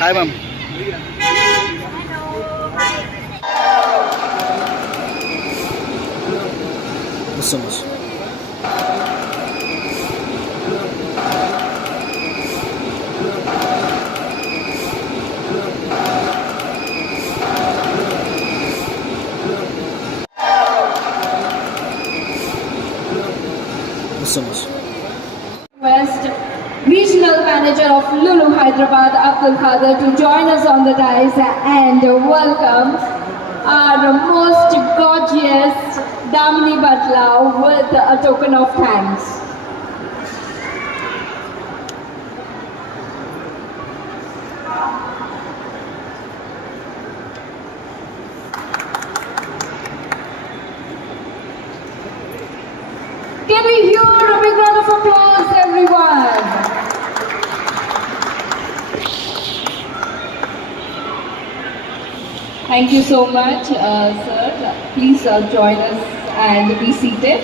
Hi ma'am. వస్తాం. Request Regional Manager of Lulu Hyderabad, Abdul Qadir, to join us on the dais and welcome our most gorgeous Damini Batla with a token of thanks. Can we hear a big round of applause, everyone? Thank you so much, sir. Please join us and be seated.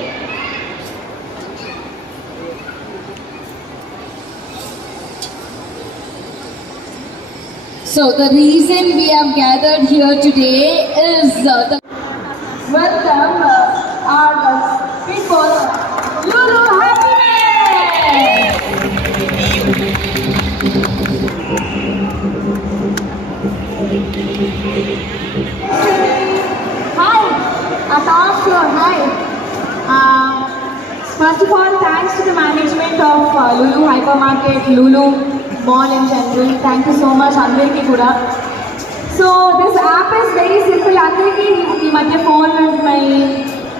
So the reason we have gathered here today is the welcome our people, Lulu Happiness! Hi, Atash here, hi. First of all, thanks to the management of Lulu Hypermarket, Lulu Mall in general. Thank you so much, Andariki Kuda. So this app is very simple. Andariki, you might have phone with my.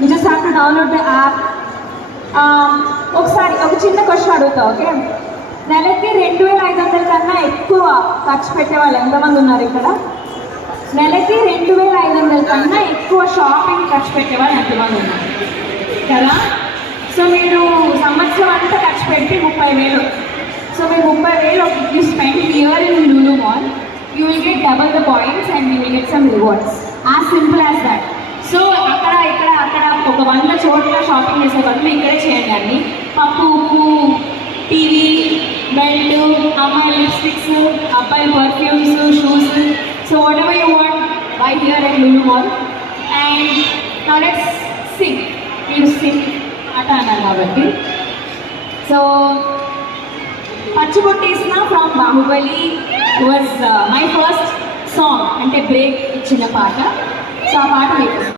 You just have to download the app. ఒకసారి ఒక చిన్న క్వశ్చన్ అడుగుతా, ఓకే? నెలకి 2500 కన్నా ఎక్కువ ఖర్చు పెట్టేవాళ్ళు ఎంతమంది ఉన్నారు ఇక్కడ? నెలకి 2500 కన్నా ఎక్కువ షాపింగ్ ఖర్చు పెట్టేవాళ్ళు ఎంతమంది ఉన్నారు కదా? సో మీరు సంవత్సరం అంతా ఖర్చు పెట్టి 30,000. సో మీరు 30,000 you spend year in Lulu mall, you will get double the points and you will get some rewards. As simple as that. So అక్కడ ఒక 100 చోట్ల షాపింగ్ చేసే బదులు ఇక్కడే చేయండి అండి. పప్పు, ఉప్పు, టీవీ, బెల్ట్, అమ్మాయి లిప్స్టిక్స్, అబ్బాయి perfumes, shoes. So whatever you want buy here at Lulu mall. And now let's sing. మీరు సింగ్ ఆట అన్నారు కాబట్టి. సో పచ్చిబొట్టేసిన from Baahubali was my first song, అంటే బ్రేక్ ఇచ్చిన పాట. సో ఆ పాట మీకు